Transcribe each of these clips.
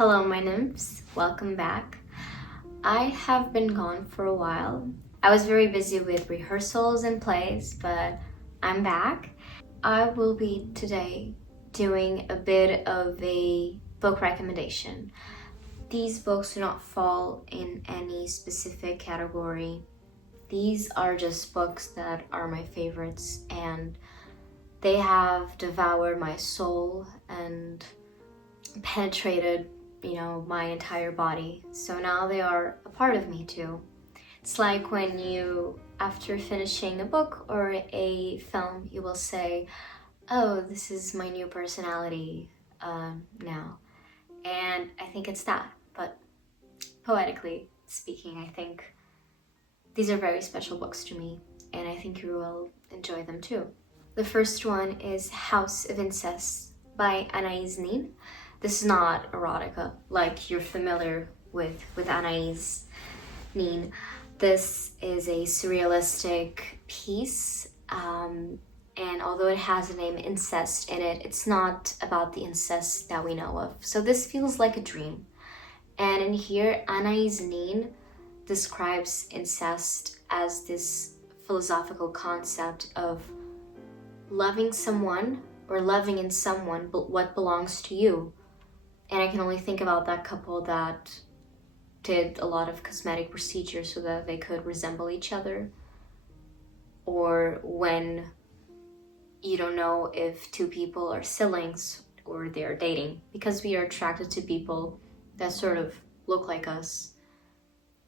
Hello, my nymphs. Welcome back. I have been gone for a while. I was very busy with rehearsals and plays, but I'm back. I will be today doing a bit of a book recommendation. These books do not fall in any specific category. These are just books that are my favorites, and they have devoured my soul and penetrated, my entire body. So now they are a part of me too. It's like when you, after finishing a book or a film, you will say, oh, this is my new personality now. And I think it's that, but poetically speaking, I think these are very special books to me, and I think you will enjoy them too. The first one is House of Incest by Anaïs Nin. This is not erotica like you're familiar with Anaïs Nin. This is a surrealistic piece, and although it has the name incest in it, it's not about the incest that we know of. So this feels like a dream. And in here, Anaïs Nin describes incest as this philosophical concept of loving someone or loving in someone what belongs to you. And I can only think about that couple that did a lot of cosmetic procedures so that they could resemble each other. Or when you don't know if two people are siblings or they're dating, because we are attracted to people that sort of look like us,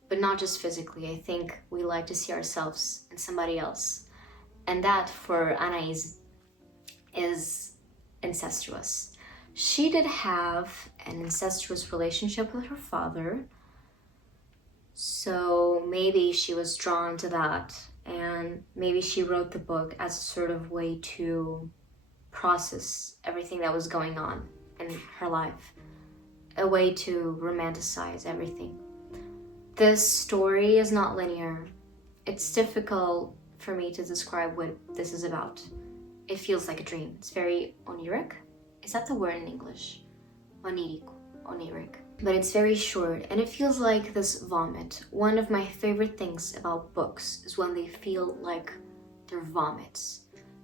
but not just physically. I think we like to see ourselves in somebody else. And that, for Anaïs, is incestuous. She did have an incestuous relationship with her father, so maybe she was drawn to that, and maybe she wrote the book as a sort of way to process everything that was going on in her life, a way to romanticize everything. This story is not linear. It's difficult for me to describe what this is about. It feels like a dream. It's very oniric. Is that the word in English? Oniric. But it's very short, and it feels like this vomit. One of my favorite things about books is when they feel like they're vomits,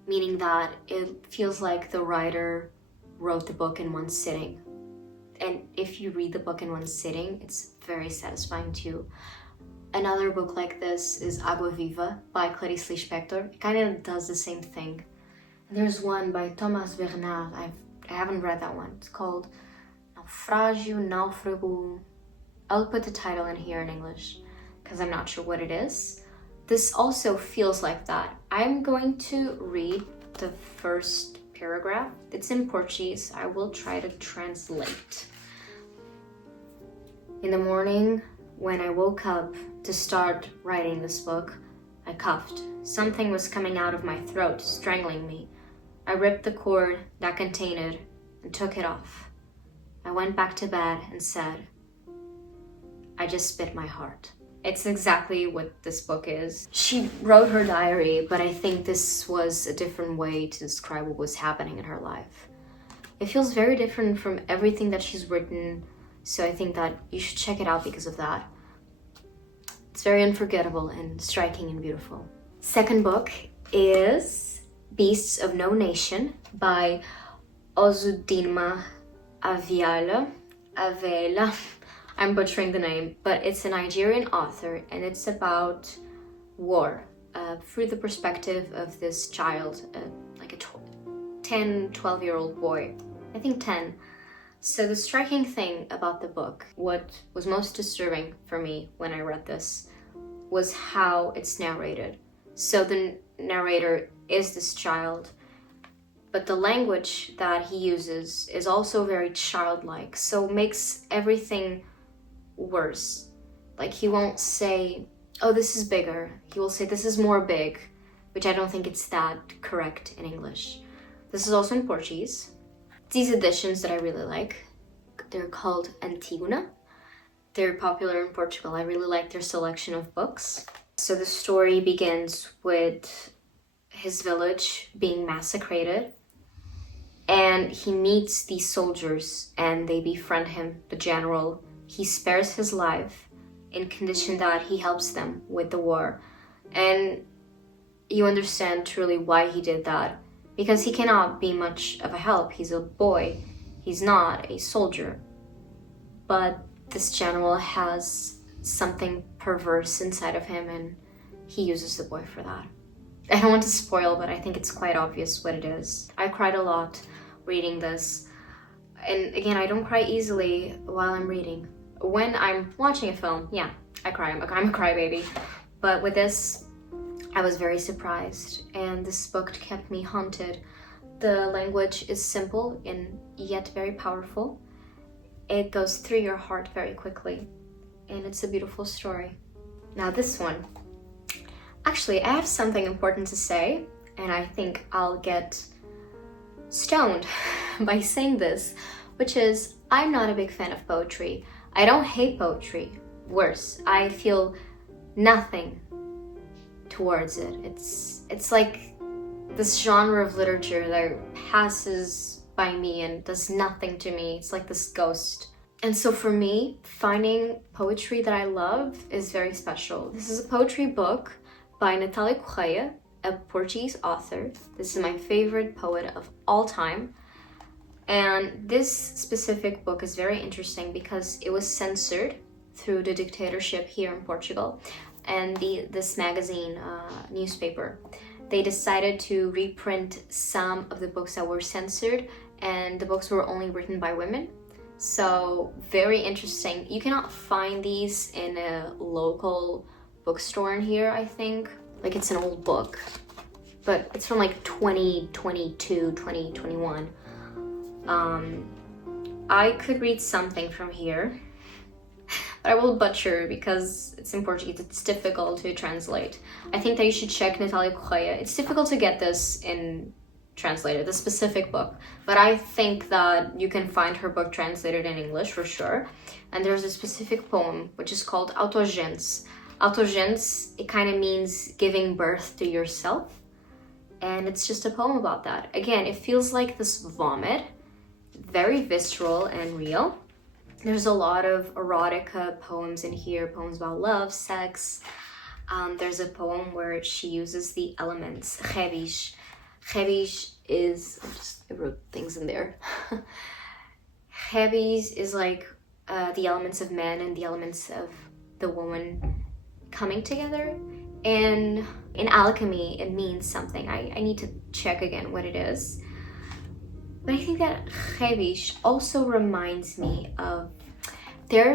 meaning that it feels like the writer wrote the book in one sitting. And if you read the book in one sitting, it's very satisfying too. Another book like this is Água Viva by Clarice Lispector. It kind of does the same thing. And there's one by Thomas Bernard. I haven't read that one. It's called Náufrago. I'll put the title in here in English because I'm not sure what it is. This also feels like that. I'm going to read the first paragraph. It's in Portuguese. I will try to translate. In the morning, when I woke up to start writing this book, I coughed. Something was coming out of my throat, strangling me. I ripped the cord that contained it and took it off. I went back to bed and said, I just spit my heart. It's exactly what this book is. She wrote her diary, but I think this was a different way to describe what was happening in her life. It feels very different from everything that she's written, so I think that you should check it out because of that. It's very unforgettable and striking and beautiful. Second book is Beasts of No Nation by Ozudinma Avila. I'm butchering the name, but it's a Nigerian author, and it's about war through the perspective of this child, like a 12-year-old boy. I think 10. So the striking thing about the book, what was most disturbing for me when I read this, was how it's narrated. So the narrator is this child, but the language that he uses is also very childlike, so makes everything worse. Like, he won't say, oh, this is bigger. He will say, this is more big, which I don't think it's that correct in English. This is also in Portuguese. These editions that I really like, they're called Antígona. They're popular in Portugal. I really like their selection of books. So the story begins with his village being massacred And he meets these soldiers and they befriend him, the general. He spares his life in condition that he helps them with the war. And you understand truly why he did that, because he cannot be much of a help. He's a boy, he's not a soldier. But this general has something perverse inside of him and he uses the boy for that. I don't want to spoil, but I think it's quite obvious what it is. I cried a lot reading this. And again, I don't cry easily while I'm reading. When I'm watching a film, yeah, I cry. I'm a crybaby. But with this, I was very surprised, and this book kept me haunted. The language is simple and yet very powerful. It goes through your heart very quickly, and it's a beautiful story. Now this one. Actually, I have something important to say, and I think I'll get stoned by saying this, which is I'm not a big fan of poetry. I don't hate poetry. Worse, I feel nothing towards it. It's like this genre of literature that passes by me and does nothing to me. It's like this ghost. And so for me, finding poetry that I love is very special. This is a poetry book by Natália Correia, a Portuguese author. This is my favorite poet of all time. And this specific book is very interesting because it was censored through the dictatorship here in Portugal. And this magazine, newspaper, they decided to reprint some of the books that were censored, and the books were only written by women. So very interesting. You cannot find these in a local bookstore in here, I think. Like, it's an old book, but it's from like 2022, 2021. I could read something from here, but I will butcher because it's in Portuguese. It's difficult to translate. I think that you should check Natália Correia. It's difficult to get this in translated, the specific book, but I think that you can find her book translated in English for sure. And there's a specific poem which is called Autogens. Autogens, it kind of means giving birth to yourself, and it's just a poem about that. Again, it feels like this vomit, very visceral and real. There's a lot of erotica poems in here, poems about love, sex. There's a poem where she uses the elements. Rebish. Rebish is, I wrote things in there. Rebish is like the elements of men and the elements of the woman coming together. And in alchemy, it means something. I need to check again what it is. But I think that Rebish also reminds me of, maybe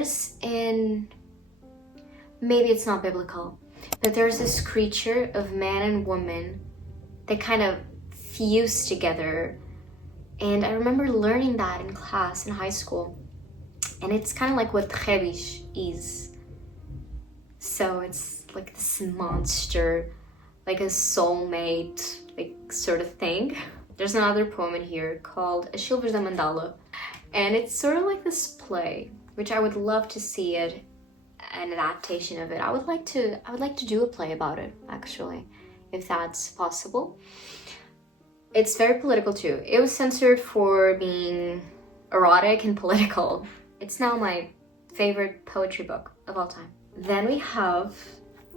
it's not biblical, but there's this creature of man and woman that kind of fuse together. And I remember learning that in class in high school. And it's kind of like what Rebish is. So it's like this monster, like a soulmate, like sort of thing. There's another poem in here called As Silvas da Mandala, and it's sort of like this play, which I would love to see it, an adaptation of it. I would like to do a play about it, actually, if that's possible. It's very political too. It was censored for being erotic and political. It's now my favorite poetry book of all time. Then we have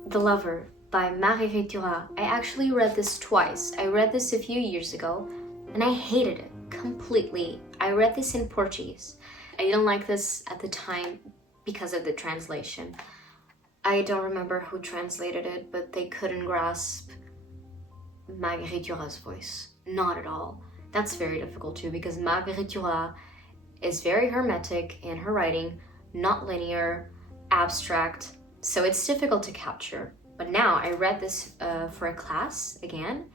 The Lover by Marie Duras. I actually read this twice. I read this a few years ago and I hated it completely. I read this in Portuguese. I didn't like this at the time because of the translation. I don't remember who translated it, but they couldn't grasp Marguerite Duras' voice. Not at all. That's very difficult too, because Marguerite Duras is very hermetic in her writing, not linear, abstract, so it's difficult to capture. But now I read this for a class again,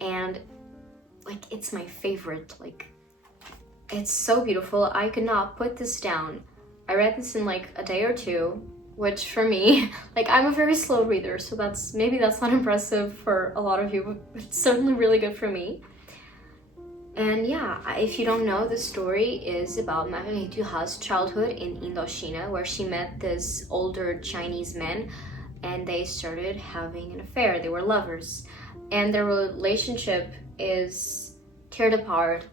and like, it's my favorite. Like, it's so beautiful. I could not put this down. I read this in like a day or two, which for me, like, I'm a very slow reader, so maybe that's not impressive for a lot of you, but it's certainly really good for me. And yeah, if you don't know, the story is about Marguerite Duras' childhood in Indochina, where she met this older Chinese man and they started having an affair. They were lovers, and their relationship is teared apart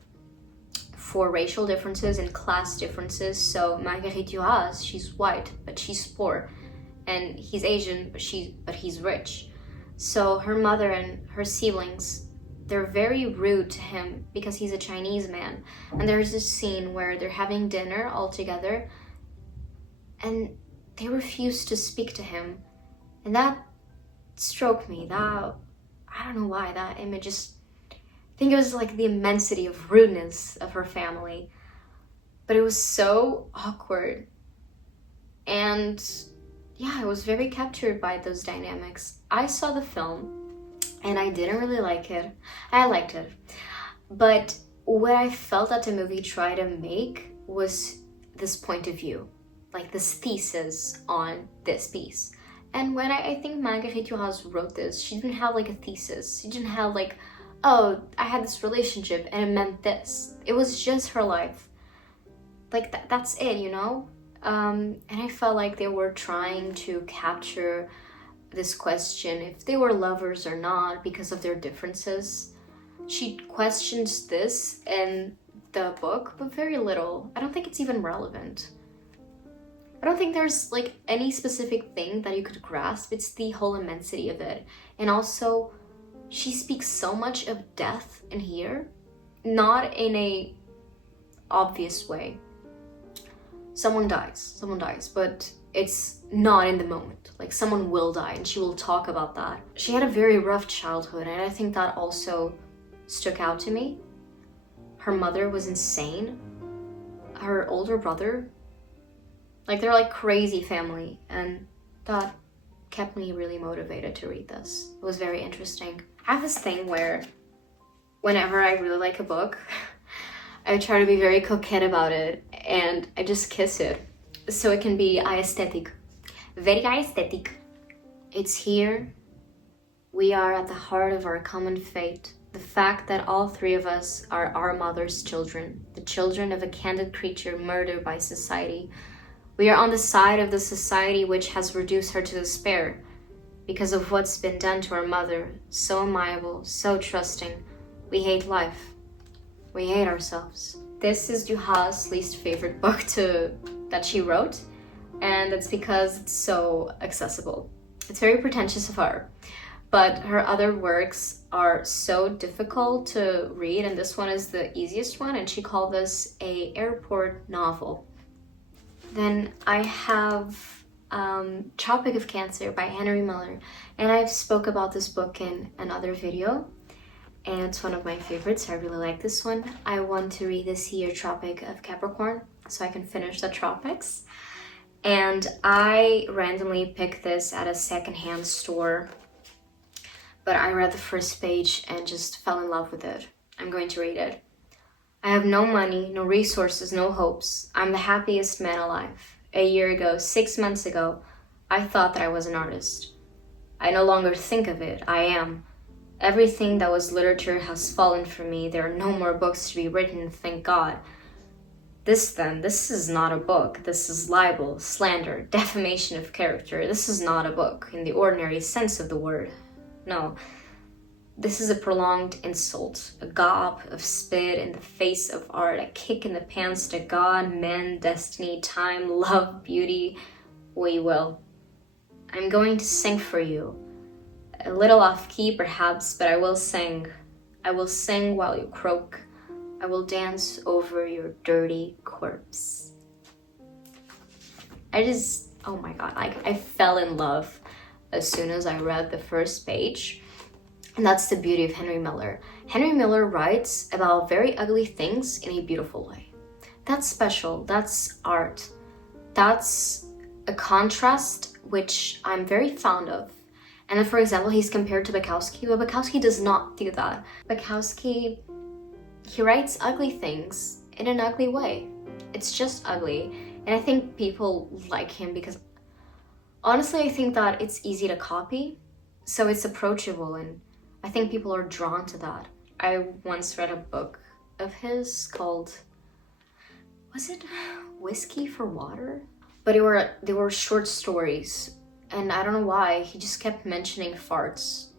for racial differences and class differences. So Marguerite Duras, she's white, but she's poor. And he's Asian, but he's rich. So her mother and her siblings, they're very rude to him because he's a Chinese man. And there's this scene where they're having dinner all together and they refuse to speak to him. And that struck me. I don't know why, that image just, I think it was like the immensity of rudeness of her family. But it was so awkward. And yeah, I was very captured by those dynamics. I saw the film and I didn't really like it. I liked it. But what I felt that the movie tried to make was this point of view, like this thesis on this piece. And when I think Marguerite Duras wrote this, she didn't have like a thesis. She didn't have like, oh, I had this relationship and it meant this. It was just her life. Like that's it, you know? And I felt like they were trying to capture this question, if they were lovers or not, because of their differences. She questions this in the book, but very little. I don't think it's even relevant. I don't think there's like any specific thing that you could grasp. It's the whole immensity of it. And also, she speaks so much of death in here, not in a obvious way. Someone dies, but it's not in the moment. Like someone will die and she will talk about that. She had a very rough childhood and I think that also stuck out to me. Her mother was insane. Her older brother, like they're like crazy family, and that kept me really motivated to read this. It was very interesting. I have this thing where whenever I really like a book, I try to be very coquette about it and I just kiss it. So it can be aesthetic. Very aesthetic. It's here. We are at the heart of our common fate. The fact that all three of us are our mother's children. The children of a candid creature murdered by society. We are on the side of the society which has reduced her to despair because of what's been done to our mother. So amiable, so trusting. We hate life. We hate ourselves. This is Duhas' least favorite book that she wrote, and it's because it's so accessible. It's very pretentious of her, but her other works are so difficult to read, and this one is the easiest one, and she called this a airport novel. Then I have Tropic of Cancer by Henry Miller, and I've spoke about this book in another video, and it's one of my favorites. I really like this one. I want to read this year Tropic of Capricorn so I can finish the tropics. And I randomly picked this at a secondhand store, but I read the first page and just fell in love with it. I'm going to read it. I have no money, no resources, no hopes. I'm the happiest man alive. A year ago, 6 months ago, I thought that I was an artist. I no longer think of it. I am. Everything that was literature has fallen from me. There are no more books to be written, thank God. This is not a book. This is libel, slander, defamation of character. This is not a book in the ordinary sense of the word. No, this is a prolonged insult, a gob of spit in the face of art, a kick in the pants to God, men, destiny, time, love, beauty, we will. I'm going to sing for you. A little off key perhaps, but I will sing. I will sing while you croak. I will dance over your dirty corpse. Oh my God, I fell in love as soon as I read the first page. And that's the beauty of Henry Miller. Henry Miller writes about very ugly things in a beautiful way. That's special, that's art. That's a contrast which I'm very fond of. And then, for example, he's compared to Bukowski, but Bukowski does not do that. Bukowski, he writes ugly things in an ugly way. It's just ugly. And I think people like him because, honestly, I think that it's easy to copy. So it's approachable, and I think people are drawn to that. I once read a book of his called, was it Whiskey for Water? But they were short stories. And I don't know why, he just kept mentioning farts.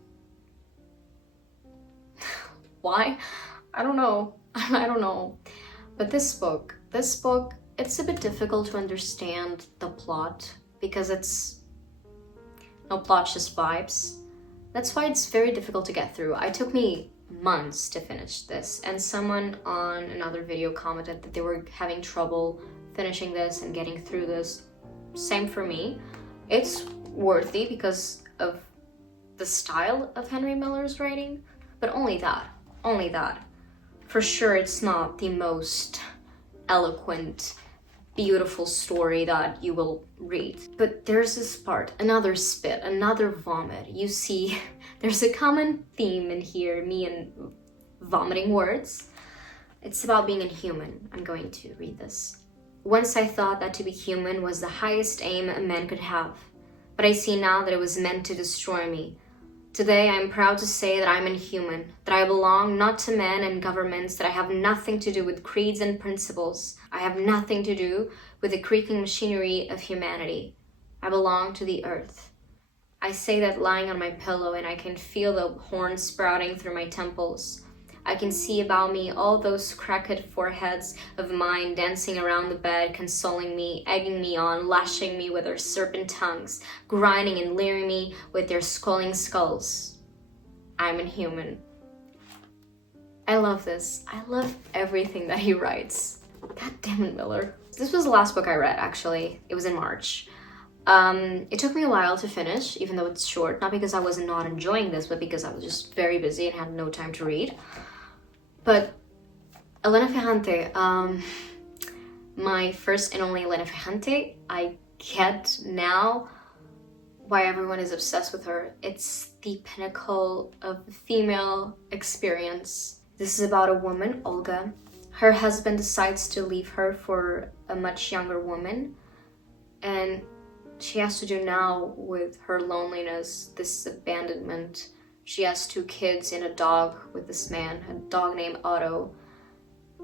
Why? I don't know. I don't know. But this book, it's a bit difficult to understand the plot because it's no plot, just vibes. That's why it's very difficult to get through. It took me months to finish this, and someone on another video commented that they were having trouble finishing this and getting through this. Same for me. It's worthy because of the style of Henry Miller's writing, but only that. For sure, it's not the most eloquent, beautiful story that you will read. But there's this part, another spit, another vomit. You see, there's a common theme in here, me and vomiting words. It's about being a human. I'm going to read this. Once I thought that to be human was the highest aim a man could have, but I see now that it was meant to destroy me. Today, I am proud to say that I'm inhuman, that I belong not to men and governments, that I have nothing to do with creeds and principles. I have nothing to do with the creaking machinery of humanity. I belong to the earth. I say that lying on my pillow, and I can feel the horns sprouting through my temples. I can see about me all those cracked foreheads of mine dancing around the bed, consoling me, egging me on, lashing me with their serpent tongues, grinding and leering me with their sculling skulls. I'm inhuman. I love this. I love everything that he writes. God damn it, Miller. This was the last book I read, actually. It was in March. It took me a while to finish, even though it's short. Not because I was not enjoying this, but because I was just very busy and had no time to read. But Elena Ferrante, my first and only Elena Ferrante, I get now why everyone is obsessed with her. It's the pinnacle of female experience. This is about a woman, Olga. Her husband decides to leave her for a much younger woman, and she has to do now with her loneliness, this abandonment. She has 2 kids and a dog with this man, a dog named Otto.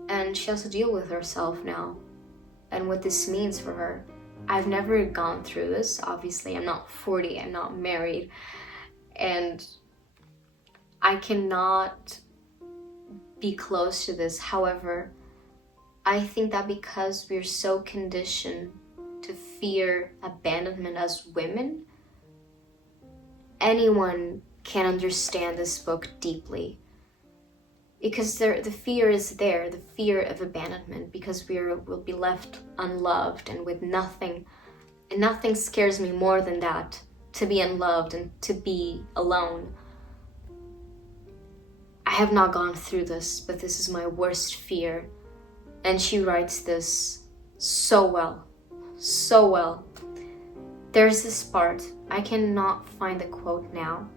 And she has to deal with herself now and what this means for her. I've never gone through this. Obviously, I'm not 40, I'm not married. And I cannot be close to this. However, I think that because we're so conditioned to fear abandonment as women, anyone can understand this book deeply, because the fear is there, the fear of abandonment, because we'll be left unloved and with nothing, and nothing scares me more than that, to be unloved and to be alone. I have not gone through this, but this is my worst fear, and she writes this so well. There's this part, I cannot find the quote now,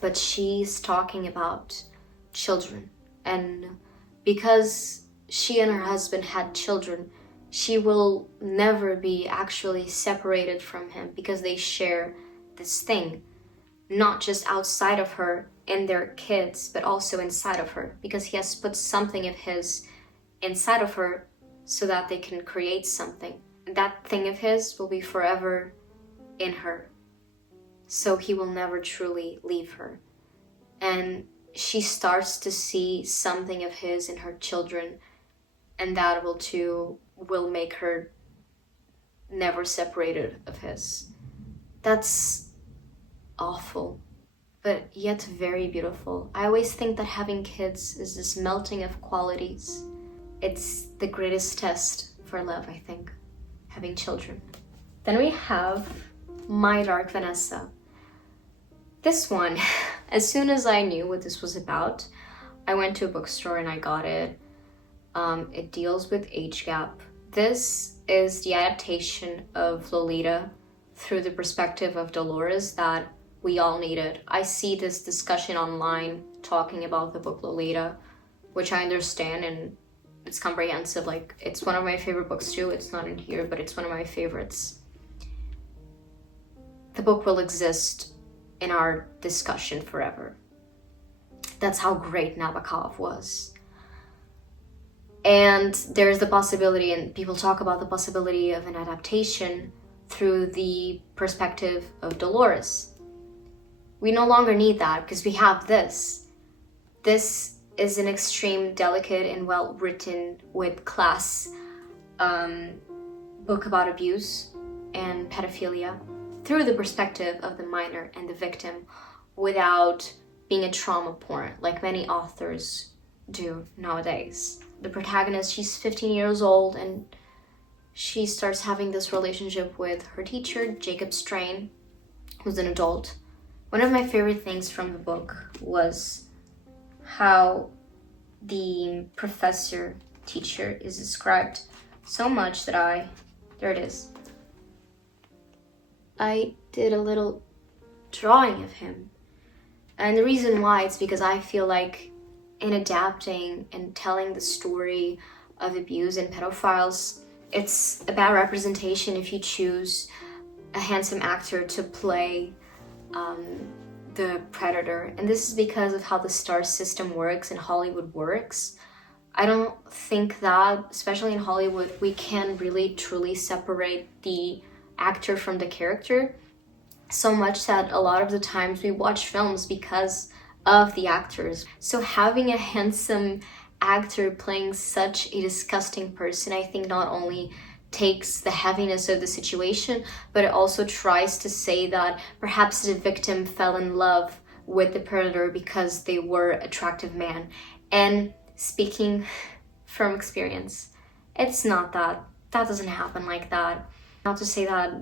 but she's talking about children, and because she and her husband had children, she will never be actually separated from him, because they share this thing, not just outside of her and their kids, but also inside of her, because he has put something of his inside of her so that they can create something. That thing of his will be forever in her, so he will never truly leave her. And she starts to see something of his in her children, and that will make her never separated of his. That's awful, but yet very beautiful. I always think that having kids is this melting of qualities. It's the greatest test for love, I think, having children. Then we have My Dark Vanessa. This one, as soon as I knew what this was about, I went to a bookstore and I got it. It deals with age gap. This is the adaptation of Lolita through the perspective of Dolores that we all needed. I see this discussion online talking about the book Lolita, which I understand, and it's comprehensive. Like, it's one of my favorite books too. It's not in here, but it's one of my favorites. The book will exist in our discussion forever. That's how great Nabokov was. And there's the possibility, and people talk about the possibility of an adaptation through the perspective of Dolores. We no longer need that because we have this. This is an extreme, delicate, and well-written with class book about abuse and pedophilia through the perspective of the minor and the victim, without being a trauma porn like many authors do nowadays. The protagonist, she's 15 years old and she starts having this relationship with her teacher, Jacob Strain, who's an adult. One of my favorite things from the book was how the professor teacher is described so much that there it is. I did a little drawing of him. And the reason why is because I feel like in adapting and telling the story of abuse and pedophiles, it's a bad representation if you choose a handsome actor to play the predator. And this is because of how the star system works and Hollywood works. I don't think that, especially in Hollywood, we can really truly separate the actor from the character, so much that a lot of the times we watch films because of the actors. So having a handsome actor playing such a disgusting person, I think not only takes the heaviness of the situation, but it also tries to say that perhaps the victim fell in love with the predator because they were attractive man. And speaking from experience, it's not that. That doesn't happen like that. Not to say that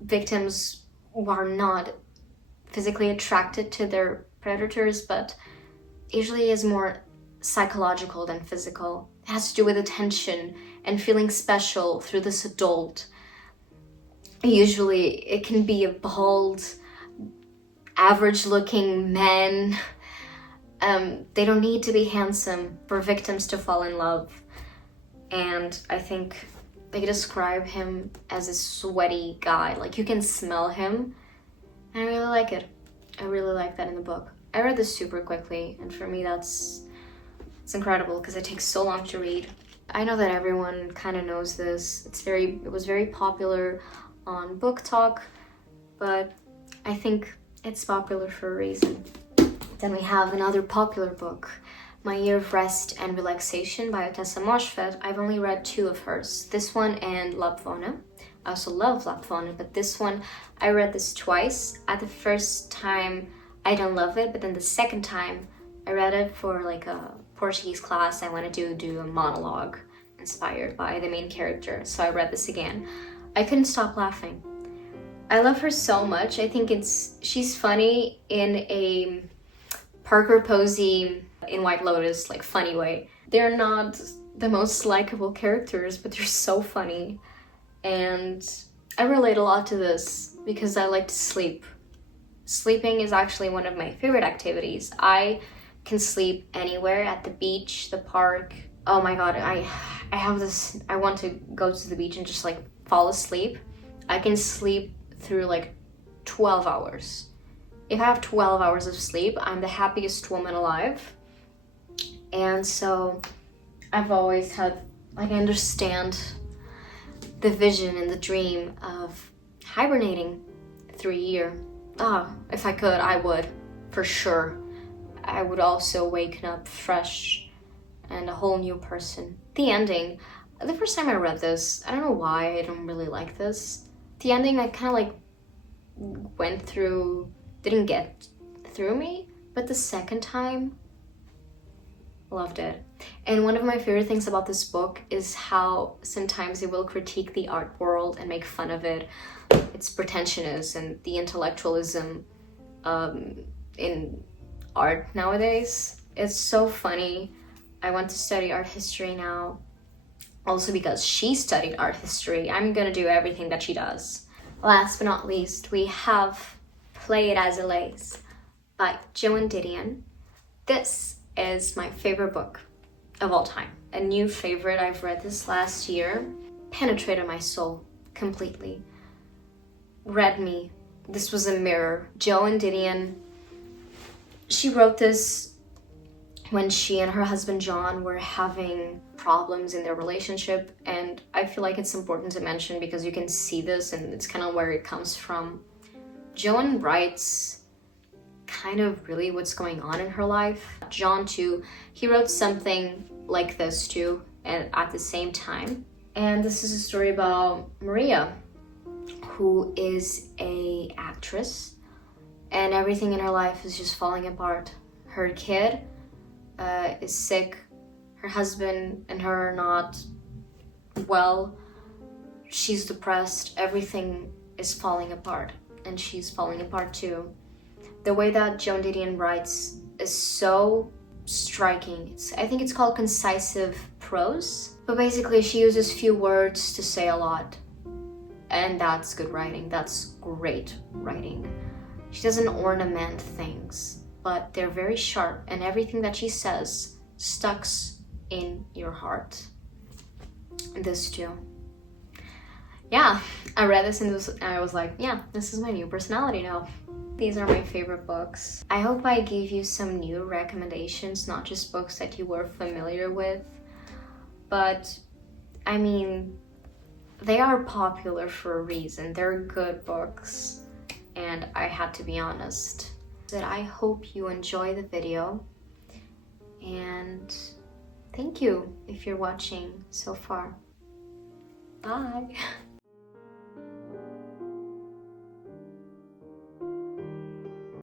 victims are not physically attracted to their predators, but usually is more psychological than physical. It has to do with attention and feeling special through this adult. Usually it can be a bald, average-looking man. They don't need to be handsome for victims to fall in love. And I think they describe him as a sweaty guy. Like, you can smell him. And I really like it. I really like that in the book. I read this super quickly, and for me it's incredible because it takes so long to read. I know that everyone kind of knows this. It was very popular on Book Talk, but I think it's popular for a reason. Then we have another popular book, My Year of Rest and Relaxation by Vanessa. I've only read 2 of hers, this one and Lapvona. I also love Lapvona, but this one, I read this twice. At the first time, I didn't love it, but then the second time, I read it for like a Portuguese class. I wanted to do a monologue inspired by the main character, so I read this again. I couldn't stop laughing. I love her so much. I think she's funny in a Parker Posey in White Lotus, like, funny way. They're not the most likable characters, but they're so funny. And I relate a lot to this because I like to sleep. Sleeping is actually one of my favorite activities. I can sleep anywhere, at the beach, the park. Oh my god, I have this, I want to go to the beach and just like fall asleep. I can sleep through like 12 hours. If I have 12 hours of sleep, I'm the happiest woman alive. And so I've always had, like, I understand the vision and the dream of hibernating through a year. If I could, I would, for sure. I would also waken up fresh and a whole new person. The ending, the first time I read this, I don't know why I don't really like this. The ending, I kind of like didn't get through me, but the second time, loved it. And one of my favorite things about this book is how sometimes it will critique the art world and make fun of it, its pretensiousness and the intellectualism in art nowadays. It's so funny. I want to study art history now, also because she studied art history. I'm gonna do everything that she does. Last but not least, we have Play It As It Lays by Joan Didion. This is my favorite book of all time. A new favorite. I've read this last year. Penetrated my soul completely. Read me. This was a mirror. Joan Didion, she wrote this when she and her husband John were having problems in their relationship, and I feel like it's important to mention because you can see this and it's kind of where it comes from. Joan writes kind of really what's going on in her life. John too, he wrote something like this too, and at the same time. And this is a story about Maria, who is a actress, and everything in her life is just falling apart. Her kid is sick, her husband and her are not well, she's depressed, everything is falling apart, and she's falling apart too. The way that Joan Didion writes is so striking. I think it's called concisive prose, but basically she uses few words to say a lot, and that's good writing. That's great writing. She doesn't ornament things, but they're very sharp, and everything that she says stucks in your heart. This too. Yeah, I read this and I was like, yeah, this is my new personality now. These are my favorite books. I hope I gave you some new recommendations, not just books that you were familiar with, but I mean, they are popular for a reason. They're good books, and I had to be honest. That I hope you enjoy the video, and thank you if you're watching so far. Bye.